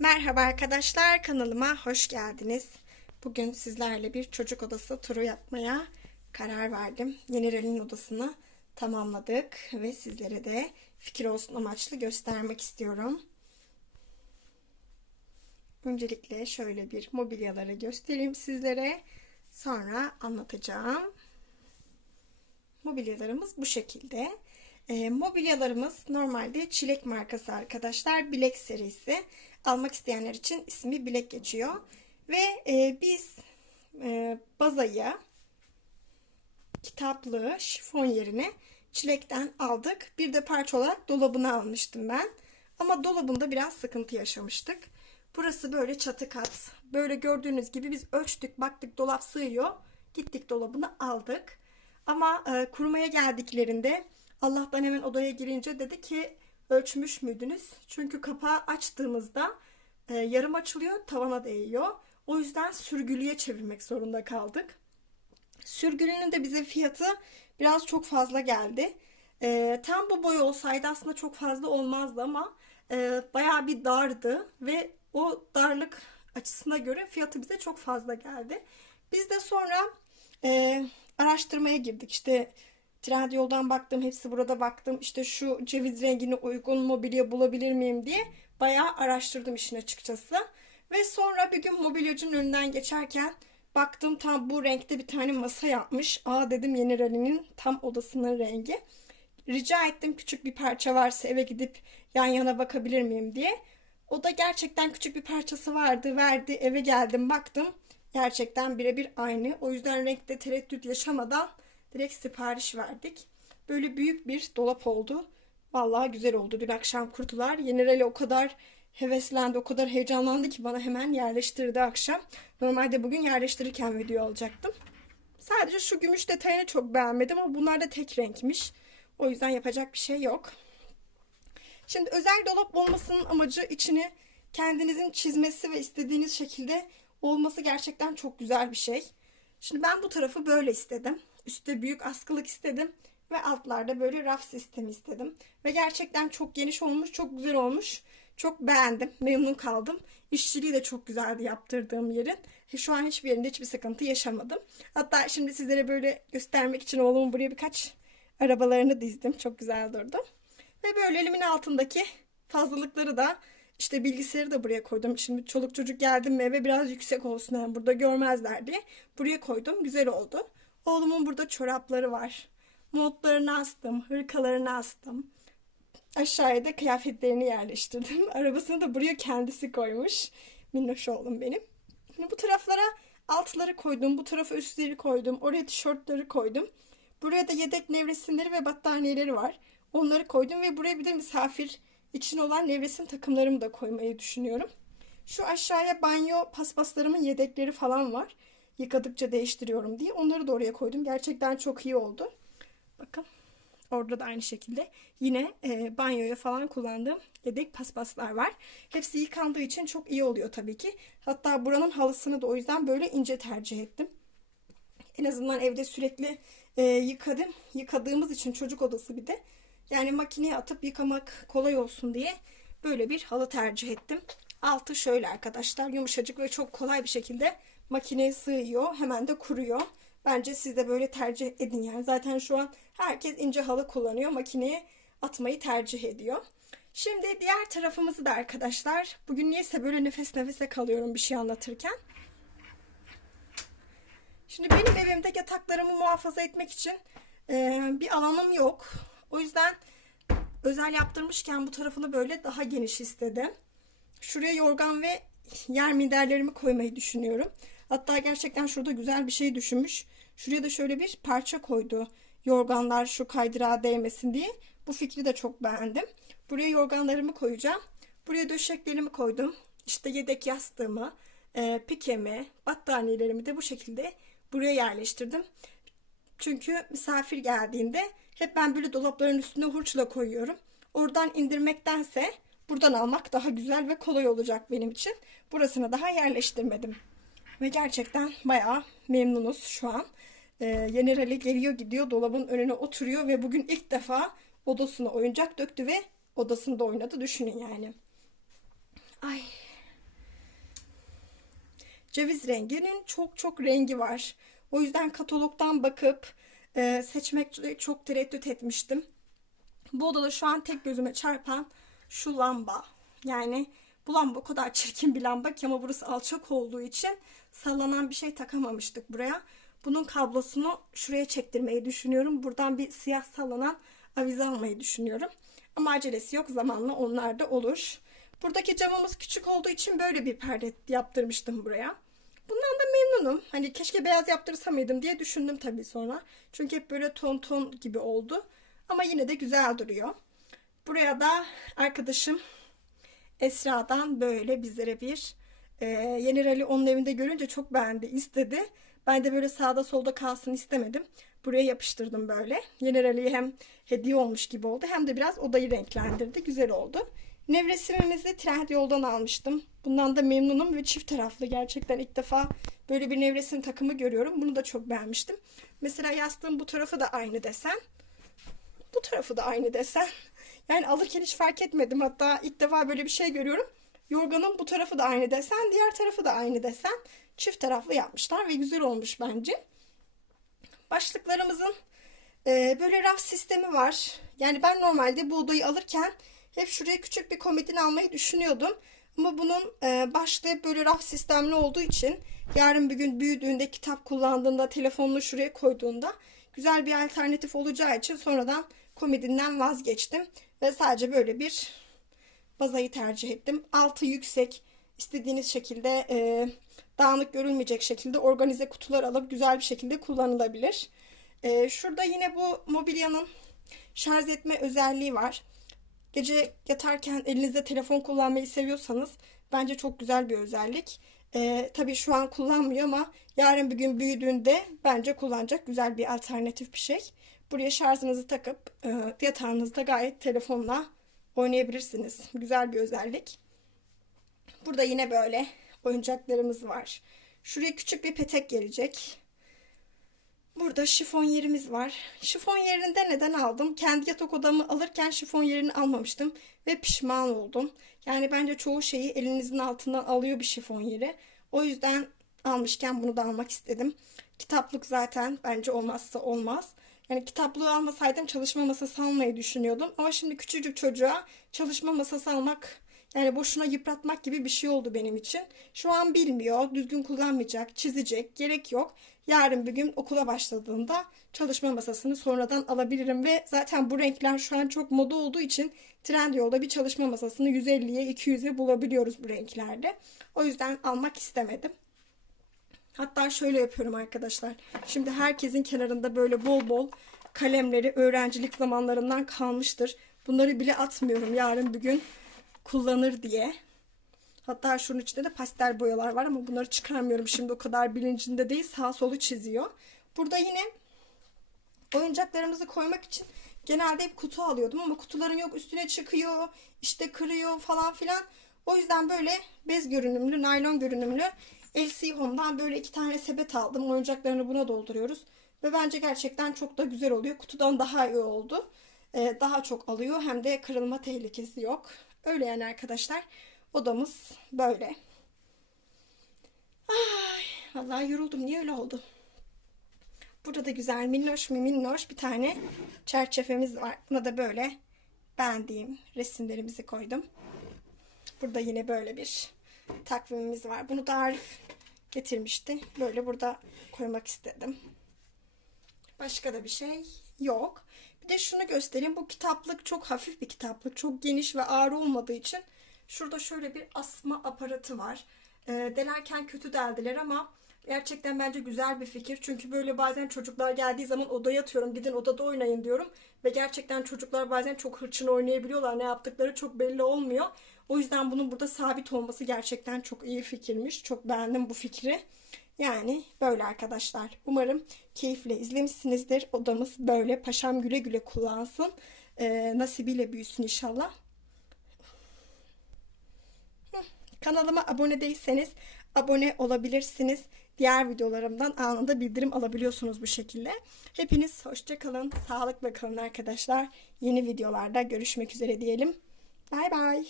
Merhaba arkadaşlar kanalıma hoş geldiniz. Bugün sizlerle bir çocuk odası turu yapmaya karar verdim. Yeni odasını tamamladık ve sizlere de fikir olsun amaçlı göstermek istiyorum. Öncelikle şöyle bir mobilyaları göstereyim sizlere. Sonra anlatacağım. Mobilyalarımız bu şekilde. E, mobilyalarımız normalde Çilek markası arkadaşlar. Bilek serisi. Almak isteyenler için ismi Bilek geçiyor. Ve e, biz e, bazayı kitaplığı şifon yerine çilekten aldık. Bir de parça olarak dolabını almıştım ben. Ama dolabında biraz sıkıntı yaşamıştık. Burası böyle çatı kat. Böyle gördüğünüz gibi biz ölçtük baktık dolap sığıyor. Gittik dolabını aldık. Ama e, kurmaya geldiklerinde Allah'tan hemen odaya girince dedi ki ölçmüş müydünüz? Çünkü kapağı açtığımızda e, yarım açılıyor tavana değiyor. O yüzden sürgülüye çevirmek zorunda kaldık. Sürgülünün de bize fiyatı biraz çok fazla geldi. E, tam bu boy olsaydı aslında çok fazla olmazdı ama e, bayağı bir dardı ve o darlık açısına göre fiyatı bize çok fazla geldi. Biz de sonra e, araştırmaya girdik. İşte Trendyol'dan baktım, hepsi burada baktım. İşte şu ceviz rengine uygun mobilya bulabilir miyim diye bayağı araştırdım işin açıkçası. Ve sonra bir gün mobilyacının önünden geçerken baktım tam bu renkte bir tane masa yapmış. Aa dedim yeni Rali'nin tam odasının rengi. Rica ettim küçük bir parça varsa eve gidip yan yana bakabilir miyim diye. O da gerçekten küçük bir parçası vardı, verdi. Eve geldim, baktım. Gerçekten birebir aynı. O yüzden renkte tereddüt yaşamadan direkt sipariş verdik. Böyle büyük bir dolap oldu. Vallahi güzel oldu. Dün akşam kurdular. Generali o kadar heveslendi, o kadar heyecanlandı ki bana hemen yerleştirdi akşam. Normalde bugün yerleştirirken video alacaktım. Sadece şu gümüş detayını çok beğenmedim ama bunlar da tek renkmiş. O yüzden yapacak bir şey yok. Şimdi özel dolap olmasının amacı içini kendinizin çizmesi ve istediğiniz şekilde olması gerçekten çok güzel bir şey. Şimdi ben bu tarafı böyle istedim. Üstte büyük askılık istedim ve altlarda böyle raf sistemi istedim. Ve gerçekten çok geniş olmuş, çok güzel olmuş. Çok beğendim, memnun kaldım. İşçiliği de çok güzeldi yaptırdığım yerin. Şu an hiçbir yerinde hiçbir sıkıntı yaşamadım. Hatta şimdi sizlere böyle göstermek için oğlumun buraya birkaç arabalarını dizdim. Çok güzel durdu. Ve böyle elimin altındaki fazlalıkları da işte bilgisayarı da buraya koydum. Şimdi çoluk çocuk geldim mi eve biraz yüksek olsun yani burada görmezler diye. Buraya koydum. Güzel oldu. Oğlumun burada çorapları var. Montlarını astım. Hırkalarını astım. Aşağıya da kıyafetlerini yerleştirdim. Arabasını da buraya kendisi koymuş. Minnoş oğlum benim. Şimdi bu taraflara altları koydum. Bu tarafa üstleri koydum. Oraya tişörtleri koydum. Buraya da yedek nevresimleri ve battaniyeleri var. Onları koydum ve buraya bir de misafir için olan nevresim takımlarımı da koymayı düşünüyorum. Şu aşağıya banyo paspaslarımın yedekleri falan var. Yıkadıkça değiştiriyorum diye. Onları da oraya koydum. Gerçekten çok iyi oldu. Bakın. Orada da aynı şekilde yine e, banyoya falan kullandığım yedek paspaslar var. Hepsi yıkandığı için çok iyi oluyor tabii ki. Hatta buranın halısını da o yüzden böyle ince tercih ettim. En azından evde sürekli e, yıkadım. Yıkadığımız için çocuk odası bir de. Yani makineye atıp yıkamak kolay olsun diye böyle bir halı tercih ettim. Altı şöyle arkadaşlar yumuşacık ve çok kolay bir şekilde makineye sığıyor. Hemen de kuruyor. Bence siz de böyle tercih edin yani. Zaten şu an herkes ince halı kullanıyor. Makineye atmayı tercih ediyor. Şimdi diğer tarafımızı da arkadaşlar. Bugün niyeyse böyle nefes nefese kalıyorum bir şey anlatırken. Şimdi benim evimde yataklarımı muhafaza etmek için e, bir alanım yok. O yüzden özel yaptırmışken bu tarafını böyle daha geniş istedim. Şuraya yorgan ve yer minderlerimi koymayı düşünüyorum. Hatta gerçekten şurada güzel bir şey düşünmüş. Şuraya da şöyle bir parça koydu. Yorganlar şu kaydırağa değmesin diye. Bu fikri de çok beğendim. Buraya yorganlarımı koyacağım. Buraya döşeklerimi koydum. İşte yedek yastığımı, e, pikemi, battaniyelerimi de bu şekilde buraya yerleştirdim. Çünkü misafir geldiğinde hep ben böyle dolapların üstüne hurçla koyuyorum. Oradan indirmektense buradan almak daha güzel ve kolay olacak benim için. Burasını daha yerleştirmedim. Ve gerçekten bayağı memnunuz şu an. Ee, yeni rally geliyor gidiyor dolabın önüne oturuyor ve bugün ilk defa odasına oyuncak döktü ve odasında oynadı düşünün yani. Ay ceviz renginin çok çok rengi var. O yüzden katalogdan bakıp e, seçmek çok tereddüt etmiştim. Bu odada şu an tek gözüme çarpan şu lamba. Yani bu lamba o kadar çirkin bir lamba ki ama burası alçak olduğu için sallanan bir şey takamamıştık buraya. Bunun kablosunu şuraya çektirmeyi düşünüyorum. Buradan bir siyah sallanan avize almayı düşünüyorum. Ama acelesi yok zamanla onlar da olur. Buradaki camımız küçük olduğu için böyle bir perde yaptırmıştım buraya. Bundan da memnunum. Hani keşke beyaz yaptırsam mıydım diye düşündüm tabii sonra. Çünkü hep böyle ton ton gibi oldu. Ama yine de güzel duruyor. Buraya da arkadaşım Esra'dan böyle bizlere bir e, Rally onun evinde görünce çok beğendi, istedi. Ben de böyle sağda solda kalsın istemedim. Buraya yapıştırdım böyle. Rally'ye hem hediye olmuş gibi oldu hem de biraz odayı renklendirdi. Güzel oldu. Nevresimimizi Trendyol'dan almıştım. Bundan da memnunum ve çift taraflı. Gerçekten ilk defa böyle bir nevresim takımı görüyorum. Bunu da çok beğenmiştim. Mesela yastığım bu tarafı da aynı desen. Bu tarafı da aynı desen. Yani alırken hiç fark etmedim. Hatta ilk defa böyle bir şey görüyorum. Yorganın bu tarafı da aynı desen, diğer tarafı da aynı desen. Çift taraflı yapmışlar ve güzel olmuş bence. Başlıklarımızın e, böyle raf sistemi var. Yani ben normalde bu odayı alırken hep şuraya küçük bir komodin almayı düşünüyordum. Ama bunun e, hep böyle raf sistemli olduğu için yarın bir gün büyüdüğünde kitap kullandığında telefonunu şuraya koyduğunda güzel bir alternatif olacağı için sonradan komedinden vazgeçtim. Ve sadece böyle bir bazayı tercih ettim. Altı yüksek istediğiniz şekilde e, dağınık görülmeyecek şekilde organize kutular alıp güzel bir şekilde kullanılabilir. E, şurada yine bu mobilyanın şarj etme özelliği var. Gece yatarken elinizde telefon kullanmayı seviyorsanız bence çok güzel bir özellik. E, tabii şu an kullanmıyor ama yarın bir gün büyüdüğünde bence kullanacak güzel bir alternatif bir şey. Buraya şarjınızı takıp e, yatağınızda gayet telefonla oynayabilirsiniz. Güzel bir özellik. Burada yine böyle oyuncaklarımız var. Şuraya küçük bir petek gelecek. Burada şifon yerimiz var. Şifon yerinde neden aldım? Kendi yatak odamı alırken şifon yerini almamıştım ve pişman oldum. Yani bence çoğu şeyi elinizin altından alıyor bir şifon yeri. O yüzden almışken bunu da almak istedim. Kitaplık zaten bence olmazsa olmaz. Yani kitaplığı almasaydım çalışma masası almayı düşünüyordum. Ama şimdi küçücük çocuğa çalışma masası almak yani boşuna yıpratmak gibi bir şey oldu benim için. Şu an bilmiyor, düzgün kullanmayacak, çizecek, gerek yok. Yarın bir gün okula başladığında çalışma masasını sonradan alabilirim ve zaten bu renkler şu an çok moda olduğu için Trendyol'da bir çalışma masasını 150'ye 200'e bulabiliyoruz bu renklerde. O yüzden almak istemedim. Hatta şöyle yapıyorum arkadaşlar. Şimdi herkesin kenarında böyle bol bol kalemleri öğrencilik zamanlarından kalmıştır. Bunları bile atmıyorum yarın bir gün kullanır diye. Hatta şunun içinde de pastel boyalar var ama bunları çıkarmıyorum. Şimdi o kadar bilincinde değil sağ solu çiziyor. Burada yine oyuncaklarımızı koymak için genelde hep kutu alıyordum ama kutuların yok üstüne çıkıyor işte kırıyor falan filan. O yüzden böyle bez görünümlü, naylon görünümlü LC Home'dan böyle iki tane sepet aldım. Oyuncaklarını buna dolduruyoruz. Ve bence gerçekten çok da güzel oluyor. Kutudan daha iyi oldu. Ee, daha çok alıyor. Hem de kırılma tehlikesi yok. Öyle yani arkadaşlar. Odamız böyle. Ay, vallahi yoruldum. Niye öyle oldu? Burada da güzel minnoş mi minnoş bir tane çerçevemiz var. Buna da böyle beğendiğim resimlerimizi koydum. Burada yine böyle bir takvimimiz var. Bunu da Arif getirmişti. Böyle burada koymak istedim. Başka da bir şey yok. Bir de şunu göstereyim. Bu kitaplık çok hafif bir kitaplık. Çok geniş ve ağır olmadığı için şurada şöyle bir asma aparatı var. E, delerken kötü deldiler ama gerçekten bence güzel bir fikir. Çünkü böyle bazen çocuklar geldiği zaman odaya atıyorum. Gidin odada oynayın diyorum. Ve gerçekten çocuklar bazen çok hırçın oynayabiliyorlar. Ne yaptıkları çok belli olmuyor. O yüzden bunun burada sabit olması gerçekten çok iyi fikirmiş. Çok beğendim bu fikri. Yani böyle arkadaşlar. Umarım keyifle izlemişsinizdir. Odamız böyle. Paşam güle güle kullansın. Ee, nasibiyle büyüsün inşallah. Kanalıma abone değilseniz abone olabilirsiniz. Diğer videolarımdan anında bildirim alabiliyorsunuz bu şekilde. Hepiniz hoşçakalın. Sağlıkla kalın arkadaşlar. Yeni videolarda görüşmek üzere diyelim. Bay bay.